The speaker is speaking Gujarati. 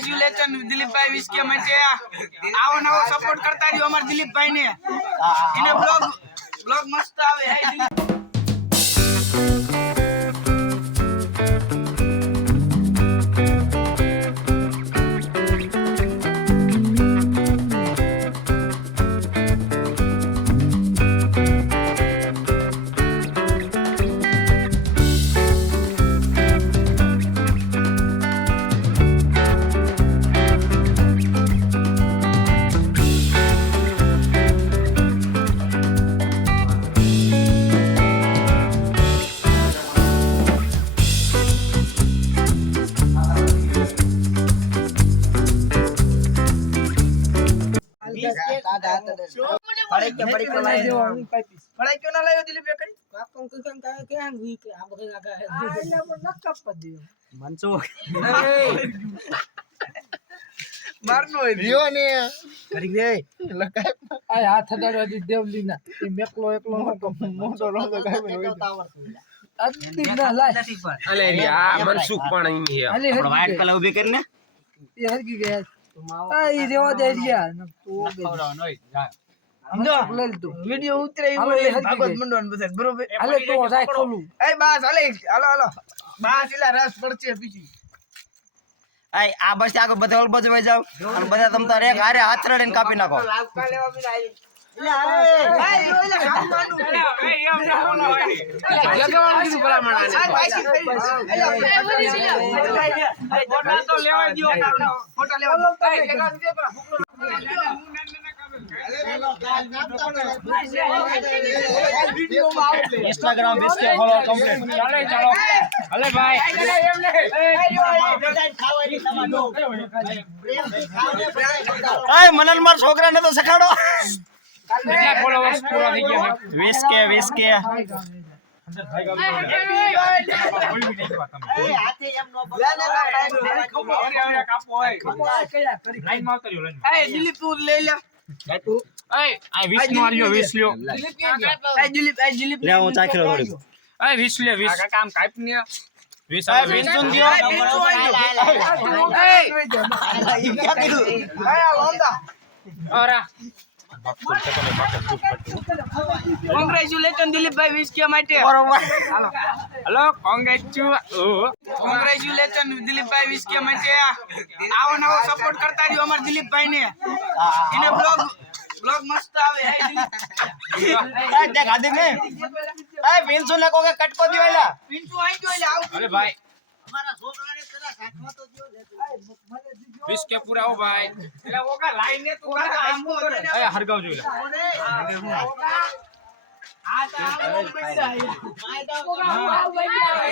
કોંગ્રેચ્યુલેશન દિલીપભાઈ વિસ્કે માટે આવો નવો સપોર્ટ કરતા રહ્યો અમાર દિલીપભાઈ ને એને બ્લોગ મસ્ત આવે હે वीडियो उतरे भागवत मंडन बस बरोबर हाले तो जाय खोलू ए बस हाले हालो बस इला रस પડશે પીછી એ આ બસ આગળ બધા ઓલ બજવાઈ જાવ અને બધા તમ તારે એક હારે હાથ રડીને કાપી નાખો લાવકા લેવા બી આવી ઇલા કામ માંડું એ એમ રાખવાનો લગાવવાનું કીધું ભલા માણાને ફોટા તો લેવા દયો ફોટા લેવા इंस्टाग्राम बेस के फॉलो कंप्लीट चलो अले भाई ए मनन मार छोकरा ने तो सखाडो કેટલા ફોલોવર્સ પૂરા થઈ ગયા 20k દિલીપ તું લઈ લે આ 20 નો આલ્યો 20 લ્યો દિલીપ લે હું ચાખલો થોડી એ 20 લે 20 કામ કાપ ને 20 આ 20 તું દિયો એ લોંદા ઓરા કોંગ્રેચ્યુલેશન દિલીપભાઈ વિસ્કે માટે હેલો કોંગ્રેચ્યુલેશન દિલીપભાઈ વિસ્કે માટે આવો નવો સપોર્ટ કરતા રહ્યો અમાર દિલીપભાઈ ને એને બ્લોગ મસ્ત આવે હે દેખ આદિ મે એ પિંચુ ને કોકે કટકો દીવાયલા પિંચુ આઈ ગયો એટલે આવ અરે ભાઈ हमारा છોકરાને તેરા સાખવા તો દિયો લે વિસ્કે પૂરા હો ભાઈ એટલે ઓકા લાઈન ને તું કામ કરે એ હરગાવ જોઈ લે આ તો આવો બેઠા માય તો ઓકા આવ ભાઈ